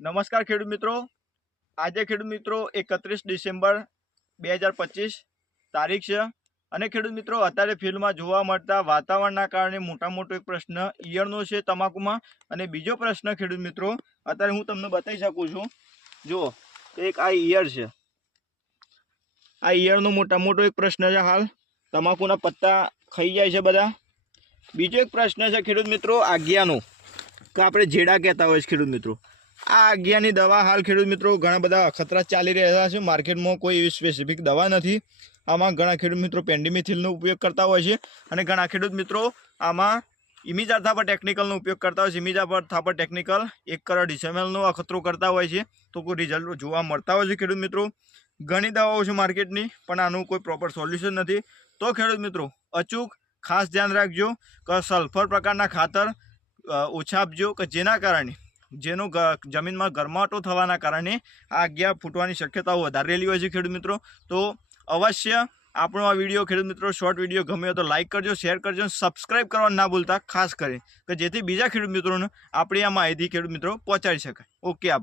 નમસ્કાર ખેડૂત મિત્રો, આજે ખેડૂત મિત્રો 31 ડિસેમ્બર 2025 તારીખ છે અને ખેડૂત મિત્રો અત્યારે ફિલ્ડમાં જોવા મળતા વાતાવરણના કારણે મોટો એક પ્રશ્ન ઈયળનો છે તમાકુમાં. અને બીજો પ્રશ્ન ખેડૂત મિત્રો અત્યારે હું તમને બતાવી શકું છું. જો એક આ ઈયળ છે, આ ઈયળનો મોટો એક પ્રશ્ન છે. હાલ તમાકુના પત્તા ખાઈ જાય છે બધા. બીજો એક પ્રશ્ન છે ખેડૂત મિત્રો આગિયાનો, કે આપણે જેડા કહેતા હોય છે ખેડૂત મિત્રો. આ આગિયાની દવા હાલ ખેડૂત મિત્રો ઘણા બધા અખતરા ચાલી રહ્યા છે. માર્કેટમાં કોઈ એવી સ્પેસિફિક દવા નથી. આમાં ઘણા ખેડૂત મિત્રો પેન્ડિમિથિલનો ઉપયોગ કરતા હોય છે અને ઘણા ખેડૂત મિત્રો આમાં ઇમિઝાથાપર ટેકનિકલનો ઉપયોગ કરતા હોય છે. ઇમિઝાથાપર ટેકનિકલ 1 કરોડ ડિસેમેલનો અખતરો કરતા હોય છે, તો કોઈ રિઝલ્ટ જોવા મળતા હોય છે ખેડૂત મિત્રો. ઘણી દવાઓ છે માર્કેટની, પણ આનું કોઈ પ્રોપર સોલ્યુશન નથી. તો ખેડૂત મિત્રો અચૂક ખાસ ધ્યાન રાખજો કે સલ્ફર પ્રકારના ખાતર ઓછા આપજો, કે જેના કારણે જેનો જમીનમાં ગરમાટો થવાના કારણે આ આગિયા ફૂટવાની શક્યતાઓ વધારે રહેલી હોય છે ખેડૂત મિત્રો. તો અવશ્ય આપણો આ વિડીયો ખેડૂત મિત્રો શોર્ટ વિડીયો ગમે તો લાઇક કરજો, શેર કરજો, સબસ્ક્રાઇબ કરવાનું ના ભૂલતા ખાસ કરી, કે જેથી બીજા ખેડૂત મિત્રોને આપણી આ માહિતી ખેડૂત મિત્રો પહોંચાડી શકાય. ઓકે, આભાર.